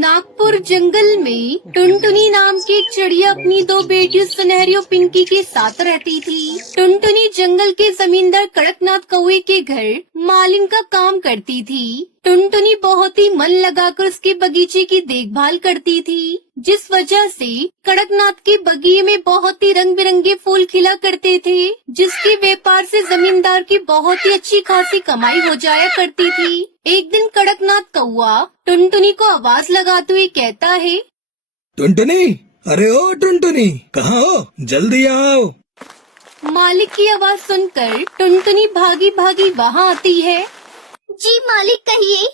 नागपुर जंगल में टुनटुनी नाम की एक चिड़िया अपनी दो बेटियों सुनहरी और पिंकी के साथ रहती थी। टुनटुनी जंगल के जमींदार कड़कनाथ कौवे के घर मालिन का काम करती थी। टुनटुनी बहुत ही मन लगाकर उसके बगीचे की देखभाल करती थी, जिस वजह से कड़कनाथ के बगीचे में बहुत ही रंग बिरंगे फूल खिला करते थे, जिसके व्यापार से जमींदार की बहुत ही अच्छी खासी कमाई हो जाया करती थी। एक दिन कड़कनाथ कौवा टुनटुनी को आवाज लगाते हुए कहता है, टुनटुनी, अरे ओ टुनटुनी, कहाँ हो? जल्दी आओ। मालिक की आवाज सुनकर टुनटुनी भागी भागी वहाँ आती है। जी मालिक, कहिए।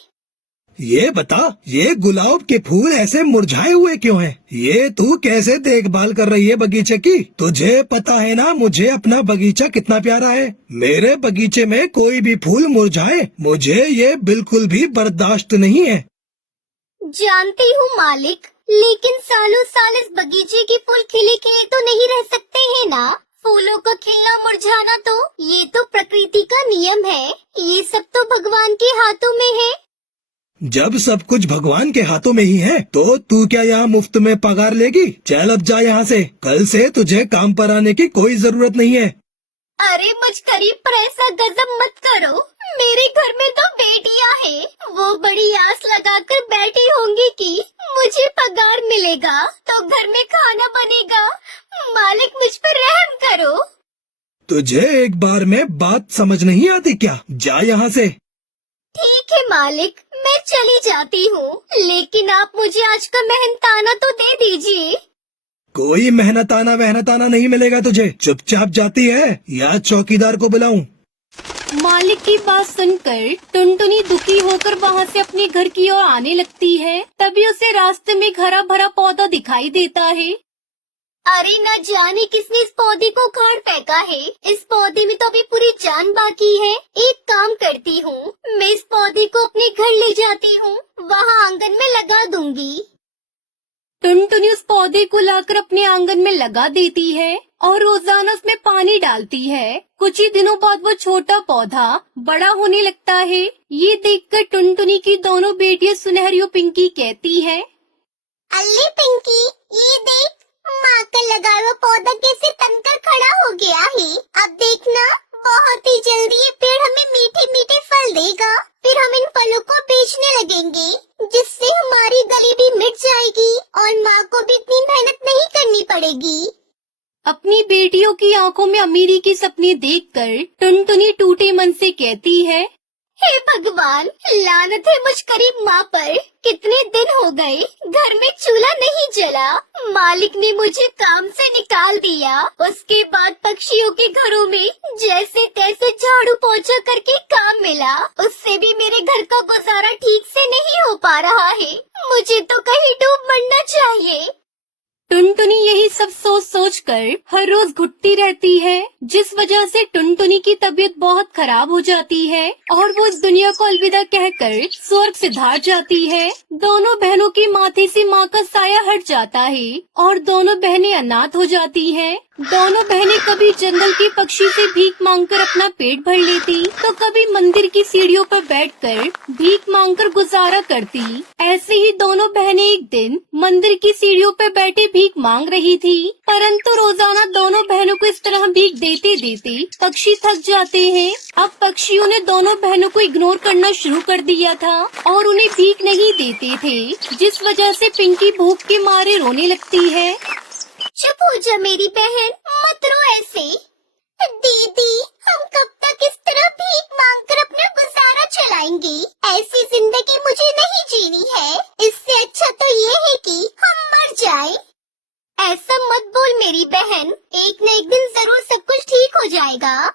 ये बता, ये गुलाब के फूल ऐसे मुरझाए हुए क्यों हैं? ये तू कैसे देखभाल कर रही है बगीचे की? तुझे पता है ना मुझे अपना बगीचा कितना प्यारा है। मेरे बगीचे में कोई भी फूल मुरझाए मुझे ये बिल्कुल भी बर्दाश्त नहीं है। जानती हूँ मालिक, लेकिन सालों साल इस बगीचे के फूल खिले खिले तो नहीं रह सकते हैं ना। फूलों का खिलना मुरझाना तो ये तो प्रकृति का नियम है। ये सब तो भगवान के हाथों में है। जब सब कुछ भगवान के हाथों में ही है तो तू क्या यहाँ मुफ्त में पगार लेगी? चल अब जा यहाँ से। कल से तुझे काम पर आने की कोई जरूरत नहीं है। अरे मुझ गरीब पर ऐसा गजब मत करो। मेरे घर में तो बेटियां हैं, वो बड़ी आस लगाकर बैठी होंगी कि मुझे पगार मिलेगा तो घर में खाना बनेगा। मालिक, मुझ पर रहम करो। तुझे एक बार में बात समझ नहीं आती क्या? जा यहाँ से। ठीक है मालिक, मैं चली जाती हूँ, लेकिन आप मुझे आज का मेहनताना तो दे दीजिए। कोई मेहनताना वहनताना नहीं मिलेगा तुझे। चुपचाप जाती है या चौकीदार को बुलाऊं? मालिक की बात सुनकर टुनटुनी दुखी होकर वहाँ से अपने घर की ओर आने लगती है। तभी उसे रास्ते में एक हरा भरा पौधा दिखाई देता है। अरे न जाने किसने इस पौधे को उखाड़ फेंका है। इस पौधे में तो अभी पूरी जान बाकी है। एक काम करती हूँ, मैं इस पौधे को अपने घर ले जाती हूँ, वहाँ आंगन में लगा दूंगी। टुनटुनी उस पौधे को लाकर अपने आंगन में लगा देती है और रोजाना उसमें पानी डालती है। कुछ ही दिनों बाद वो छोटा पौधा बड़ा होने लगता है। ये देखकर टुनटुनी की दोनों बेटियां सुनहरी और पिंकी कहती है, अल्ले पिंकी, ये देख, माँ का लगाया हुआ पौधा कैसे तनकर खड़ा हो गया है। अब देखना, बहुत ही जल्दी ये पेड़ हमें मीठे मीठे फल देगा। फिर हम इन फलों को बेचने लगेंगे, जिससे हमारी गरीबी मिट जाएगी और माँ को भी इतनी मेहनत नहीं करनी पड़ेगी। अपनी बेटियों की आंखों में अमीरी के सपने देखकर टुनटुनी टूटे मन से कहती है, हे भगवान, लानत है मुझ गरीब माँ पर। कितने दिन हो गए घर में चूल्हा नहीं जला। मालिक ने मुझे काम से निकाल दिया। उसके बाद पक्षियों के घरों में जैसे तैसे झाड़ू पोछा करके काम मिला। उससे भी मेरे घर का गुजारा ठीक से नहीं हो पा रहा है। मुझे तो कहीं डूब मरना चाहिए। टुनटुनी यही सब सोच सोच कर हर रोज घुटती रहती है, जिस वजह से टुनटुनी की तबीयत बहुत खराब हो जाती है और वो इस दुनिया को अलविदा कहकर स्वर्ग सिधार जाती है। दोनों बहनों के माथे से माँ का साया हट जाता है और दोनों बहनें अनाथ हो जाती हैं। दोनों बहनें कभी जंगल के पक्षी से भीख मांगकर अपना पेट भर लेती, तो कभी मंदिर की सीढ़ियों पर बैठकर भीख मांगकर गुजारा करती। ऐसे ही दोनों बहनें एक दिन मंदिर की सीढ़ियों पर बैठे भीख मांग रही थी, परंतु रोजाना दोनों बहनों को इस तरह भीख देते देते पक्षी थक जाते हैं। अब पक्षियों ने दोनों बहनों को इग्नोर करना शुरू कर दिया था और उन्हें भीख नहीं देते थे, जिस वजह से पिंकी भूख के मारे रोने लगती है। चुप हो जा मेरी बहन, मत रो ऐसे। दीदी, हम कब तक इस तरह भीख मांगकर अपना गुजारा चलाएंगे? ऐसी जिंदगी मुझे नहीं जीनी है। इससे अच्छा तो ये है कि हम मर जाएं। ऐसा मत बोल मेरी बहन, एक न एक दिन जरूर सब कुछ ठीक हो जाएगा।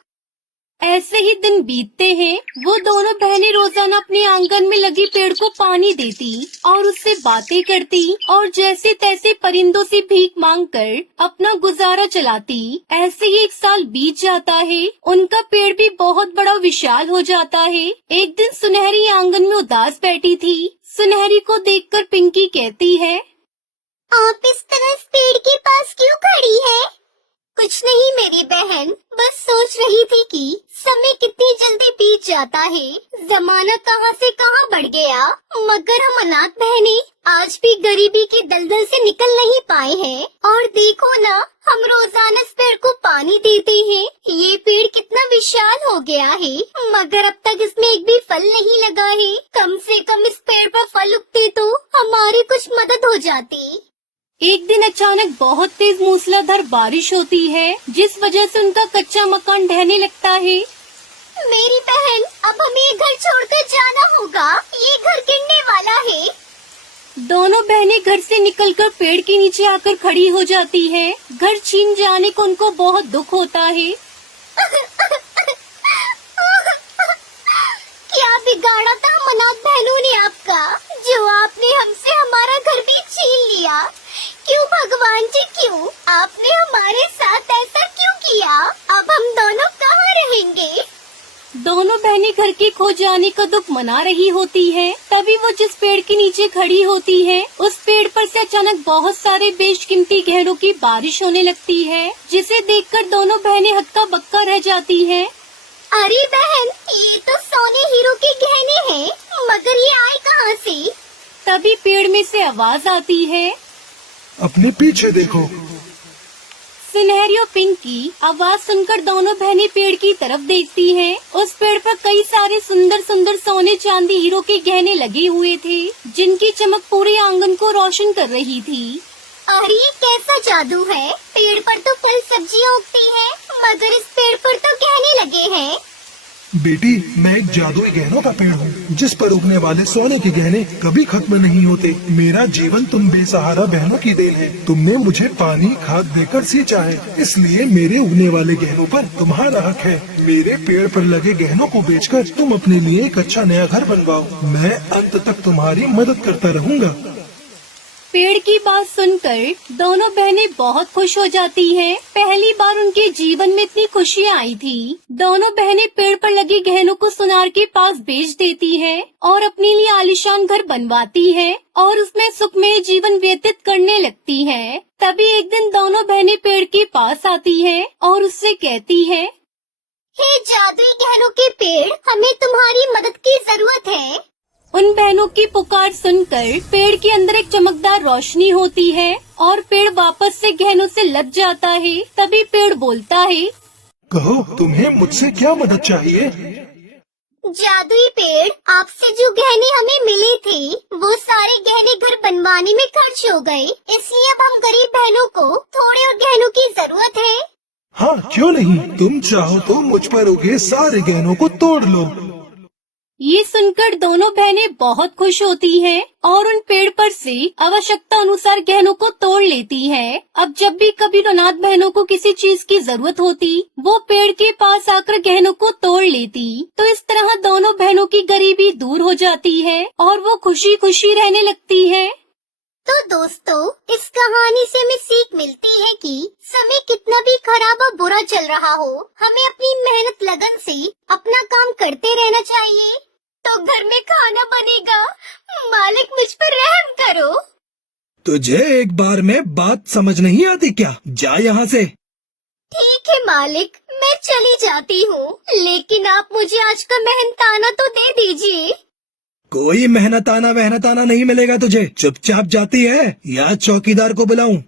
ऐसे ही दिन बीतते हैं। वो दोनों बहनें रोजाना अपने आंगन में लगी पेड़ को पानी देती और उससे बातें करती और जैसे तैसे परिंदों से भीख मांगकर अपना गुजारा चलाती। ऐसे ही एक साल बीत जाता है। उनका पेड़ भी बहुत बड़ा विशाल हो जाता है। एक दिन सुनहरी आंगन में उदास बैठी थी। सुनहरी को देखकर पिंकी कहती है, आप इस तरह इस पेड़ के पास क्यों खड़ी है? कुछ नहीं मेरी बहन, बस सोच रही थी कि समय कितनी जल्दी बीत जाता है, जमाना कहां से कहां बढ़ गया, मगर हम अनाथ बहनें आज भी गरीबी के दलदल से निकल नहीं पाए हैं। और देखो ना, हम रोजाना इस पेड़ को पानी देते हैं, ये पेड़ कितना विशाल हो गया है, मगर अब तक इसमें एक भी फल नहीं लगा है। कम से कम इस पेड़ पर फल उगते तो हमारी कुछ मदद हो जाती। एक दिन अचानक बहुत तेज मूसलाधार बारिश होती है, जिस वजह से उनका कच्चा मकान ढहने लगता है। मेरी बहन, अब हमें ये घर छोड़कर जाना होगा, ये घर गिरने वाला है। दोनों बहनें घर से निकलकर पेड़ के नीचे आकर खड़ी हो जाती हैं। घर छीन जाने को उनको बहुत दुख होता है। क्या बिगाड़ा था हम अनाथ बहनों ने आपका, जो आपने हमसे हमारा घर भी छीन लिया। क्यों भगवान जी, क्यों आपने हमारे साथ ऐसा क्यों किया? अब हम दोनों कहाँ रहेंगे? दोनों बहनें घर के खो जाने का दुख मना रही होती हैं। तभी वो जिस पेड़ के नीचे खड़ी होती है, उस पेड़ पर से अचानक बहुत सारे बेशकीमती गहनों की बारिश होने लगती है, जिसे देखकर दोनों बहनें हक्का बक्का रह जाती हैं। अरे बहन, ये तो सोने हीरो के गहने हैं, मगर ये आए कहाँ से? तभी पेड़ में से आवाज आती है, अपने पीछे देखो। सुनहरी और पिंक की आवाज सुनकर दोनों बहनें पेड़ की तरफ देखती हैं। उस पेड़ पर कई सारे सुंदर सुंदर सोने चांदी हीरो के गहने लगे हुए थे, जिनकी चमक पूरे आंगन को रोशन कर रही थी। अरे ये कैसा जादू है, पेड़ पर तो फल सब्जियां उगती हैं, मगर इस पेड़ पर तो गहने लगे हैं। बेटी, मैं एक जादुई गहनों का पेड़ हूँ, जिस पर उगने वाले सोने के गहने कभी खत्म नहीं होते। मेरा जीवन तुम बेसहारा बहनों की देन है। तुमने मुझे पानी खाद देकर सींचा है, इसलिए मेरे उगने वाले गहनों पर तुम्हारा हक है। मेरे पेड़ पर लगे गहनों को बेचकर तुम अपने लिए एक अच्छा नया घर बनवाओ। मैं अंत तक तुम्हारी मदद करता रहूँगा। पेड़ की बात सुनकर दोनों बहनें बहुत खुश हो जाती हैं। पहली बार उनके जीवन में इतनी खुशियाँ आई थी। दोनों बहनें पेड़ पर लगे गहनों को सुनार के पास बेच देती हैं और अपने लिए आलीशान घर बनवाती हैं और उसमें सुखमय जीवन व्यतीत करने लगती हैं। तभी एक दिन दोनों बहनें पेड़ के पास आती हैं और उससे कहती हैं, हे जादुई गहनों के पेड़, हमें तुम्हारी मदद की जरूरत है। उन बहनों की पुकार सुनकर पेड़ के अंदर एक चमकदार रोशनी होती है और पेड़ वापस से गहनों से लद जाता है। तभी पेड़ बोलता है, कहो, तुम्हें मुझसे क्या मदद चाहिए? जादुई पेड़, आपसे जो गहने हमें मिले थे, वो सारे गहने घर बनवाने में खर्च हो गए, इसलिए अब हम गरीब बहनों को थोड़े और गहनों की जरूरत है। हाँ, क्यों नहीं, तुम चाहो तो मुझ पर उगे सारे गहनों को तोड़ लो। ये सुनकर दोनों बहनें बहुत खुश होती हैं और उन पेड़ पर से आवश्यकता अनुसार गहनों को तोड़ लेती हैं। अब जब भी कभी अनाथ बहनों को किसी चीज की जरूरत होती, वो पेड़ के पास आकर गहनों को तोड़ लेती। तो इस तरह दोनों बहनों की गरीबी दूर हो जाती है और वो खुशी खुशी रहने लगती है। तो दोस्तों, इस कहानी से हमें सीख मिलती है कि समय कितना भी खराब और बुरा चल रहा हो, हमें अपनी मेहनत लगन से अपना काम करते रहना चाहिए, तो घर में खाना बनेगा। मालिक, मुझ पर रहम करो। तुझे एक बार में बात समझ नहीं आती क्या? जा यहाँ से। ठीक है मालिक, मैं चली जाती हूँ, लेकिन आप मुझे आज का मेहनताना तो दे दीजिए। कोई मेहनताना वहनताना नहीं मिलेगा तुझे। चुपचाप जाती है या चौकीदार को बुलाऊं?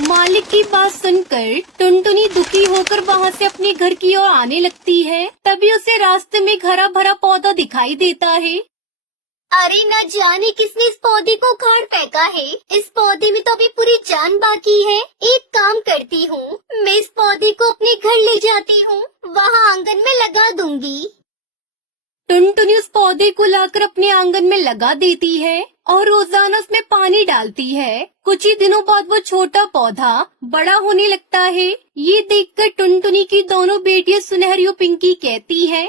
मालिक की बात सुनकर टुनटुनी दुखी होकर वहाँ से अपने घर की ओर आने लगती है। तभी उसे रास्ते में हरा भरा पौधा दिखाई देता है। अरे न जाने किसने इस पौधे को उखाड़ फेंका है। इस पौधे में तो अभी पूरी जान बाकी है। एक काम करती हूँ, मैं इस पौधे को अपने घर ले जाती हूँ, वहाँ आंगन में लगा दूंगी। टुनटुनी उस पौधे को लाकर अपने आंगन में लगा देती है और रोजाना उसमें पानी डालती है। कुछ ही दिनों बाद वो छोटा पौधा बड़ा होने लगता है। ये देखकर टुनटुनी की दोनों बेटियां सुनहरी और पिंकी कहती है,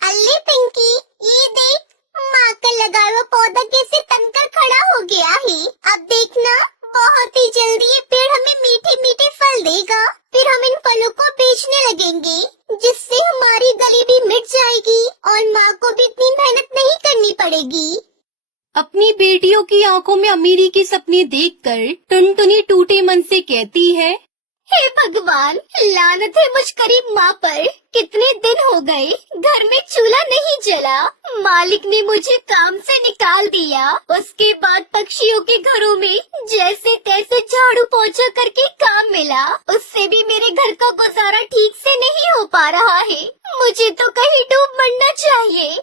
अल्ले पिंकी, ये देख, माँ का लगा हुआ पौधा कैसे तनकर खड़ा हो गया है। अब देखना, बहुत ही जल्दी ये पेड़ हमें मीठे मीठे फल देगा। फिर हम इन फलों को बेचने लगेंगे, जिससे हमारी गरीबी मिट जाएगी और माँ को भी इतनी मेहनत नहीं करनी पड़ेगी। अपनी बेटियों की आंखों में अमीरी के सपने देखकर टुनटुनी टूटे मन से कहती है, हे भगवान, लानत है मुझ गरीब माँ पर। कितने दिन हो गए घर में चूल्हा नहीं जला। मालिक ने मुझे काम से निकाल दिया। उसके बाद पक्षियों के घरों में जैसे तैसे झाड़ू पोछा करके काम मिला। उससे भी मेरे घर का गुजारा ठीक से नहीं हो पा रहा है। मुझे तो कहीं डूब मरना चाहिए।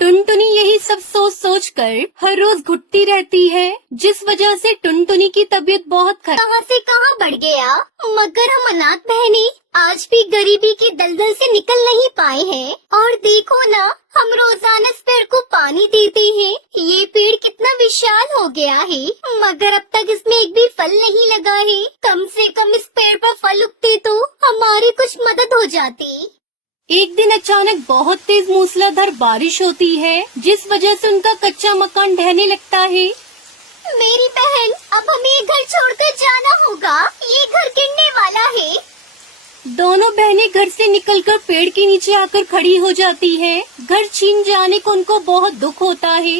टुनटुनी यही सब सोच सोच कर हर रोज घुटती रहती है, जिस वजह से टुनटुनी की तबीयत बहुत कहाँ से कहाँ बढ़ गया। मगर हम अनाथ बहनें आज भी गरीबी की दलदल से निकल नहीं पाए हैं। और देखो ना, हम रोजाना इस पेड़ को पानी देते हैं। ये पेड़ कितना विशाल हो गया है, मगर अब तक इसमें एक भी फल नहीं लगा है। कम से कम इस पेड़ पर फल उगते तो हमारी कुछ मदद हो जाती। एक दिन अचानक बहुत तेज मूसलाधार बारिश होती है, जिस वजह से उनका कच्चा मकान ढहने लगता है। मेरी बहन, अब हमें ये घर छोड़कर जाना होगा। ये घर गिरने वाला है। दोनों बहनें घर से निकलकर पेड़ के नीचे आकर खड़ी हो जाती है। घर छीन जाने को उनको बहुत दुख होता है।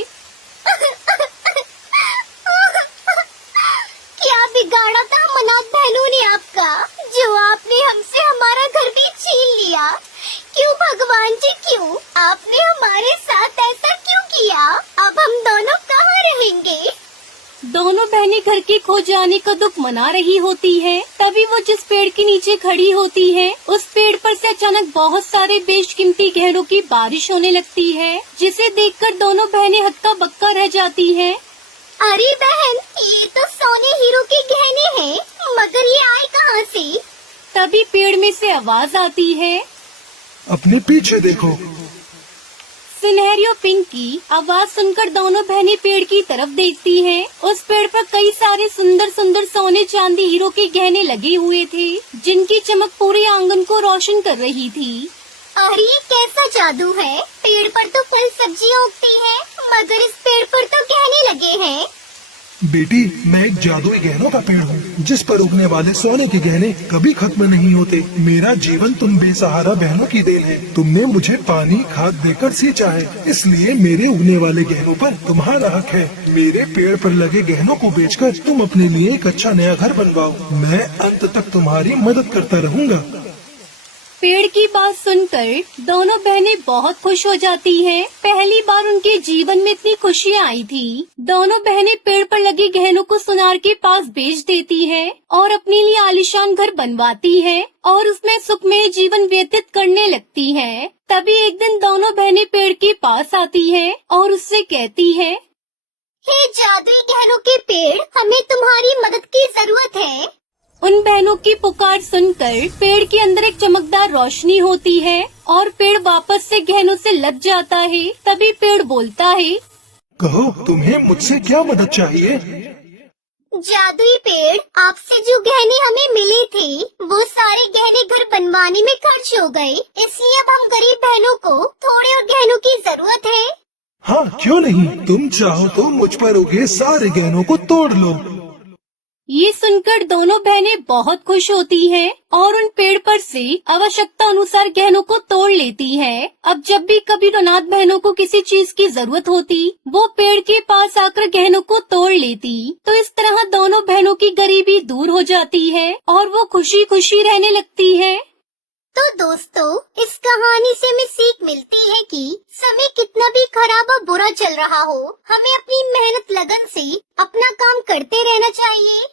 क्या बिगाड़ा था हम अनाथ बहनों ने आपका, जो आपने हमसे हमारा घर भी छीन लिया। क्यों भगवान जी, क्यों आपने हमारे साथ ऐसा क्यों किया? अब हम दोनों कहाँ रहेंगे? दोनों बहनें घर के खो जाने का दुख मना रही होती है। तभी वो जिस पेड़ के नीचे खड़ी होती है, उस पेड़ पर से अचानक बहुत सारे बेशकीमती गहनों की बारिश होने लगती है, जिसे देखकर दोनों बहनें हक्का बक्का रह जाती हैं। अरे बहन, ये तो सोने हीरो के गहने हैं, मगर ये आए कहाँ से? तभी पेड़ में से आवाज आती है, अपने पीछे देखो। सुनहरी और पिंक की आवाज सुनकर दोनों बहनें पेड़ की तरफ देखती हैं। उस पेड़ पर कई सारे सुंदर सुंदर सोने चांदी हीरो के गहने लगे हुए थे, जिनकी चमक पूरे आंगन को रोशन कर रही थी। अरे ये कैसा जादू है? पेड़ पर तो फल सब्जियां उगती हैं, मगर इस पेड़ पर तो गहने लगे हैं। बेटी, मैं एक जादुई गहनों का पेड़ हूँ, जिस पर उगने वाले सोने के गहने कभी खत्म नहीं होते। मेरा जीवन तुम बेसहारा बहनों की देन है। तुमने मुझे पानी खाद देकर सींचा है, इसलिए मेरे उगने वाले गहनों पर तुम्हारा हक है। मेरे पेड़ पर लगे गहनों को बेचकर तुम अपने लिए एक अच्छा नया घर बनवाओ। मैं अंत तक तुम्हारी मदद करता रहूँगा। पेड़ की बात सुनकर दोनों बहनें बहुत खुश हो जाती हैं। पहली बार उनके जीवन में इतनी खुशियाँ आई थी। दोनों बहनें पेड़ पर लगे गहनों को सुनार के पास बेच देती हैं और अपने लिए आलीशान घर बनवाती हैं और उसमें सुखमय जीवन व्यतीत करने लगती हैं। तभी एक दिन दोनों बहनें पेड़ के पास आती हैं और उससे कहती हैं, हे जादुई गहनों के पेड़, हमें तुम्हारी मदद की जरूरत है। उन बहनों की पुकार सुनकर पेड़ के अंदर एक चमकदार रोशनी होती है और पेड़ वापस से गहनों से लद जाता है। तभी पेड़ बोलता है, कहो, तुम्हें मुझसे क्या मदद चाहिए? जादुई पेड़, आपसे जो गहने हमें मिले थे, वो सारे गहने घर बनवाने में खर्च हो गए। इसलिए अब हम गरीब बहनों को थोड़े और गहनों की जरूरत है। हाँ, क्यों नहीं। तुम चाहो तो मुझ पर उगे सारे गहनों को तोड़ लो। ये सुनकर दोनों बहनें बहुत खुश होती हैं और उन पेड़ पर से आवश्यकता अनुसार गहनों को तोड़ लेती हैं। अब जब भी कभी अनाथ बहनों को किसी चीज की जरूरत होती, वो पेड़ के पास आकर गहनों को तोड़ लेती। तो इस तरह दोनों बहनों की गरीबी दूर हो जाती है और वो खुशी खुशी रहने लगती है। तो दोस्तों, इस कहानी से हमें सीख मिलती है कि समय कितना भी खराब और बुरा चल रहा हो, हमें अपनी मेहनत लगन से अपना काम करते रहना चाहिए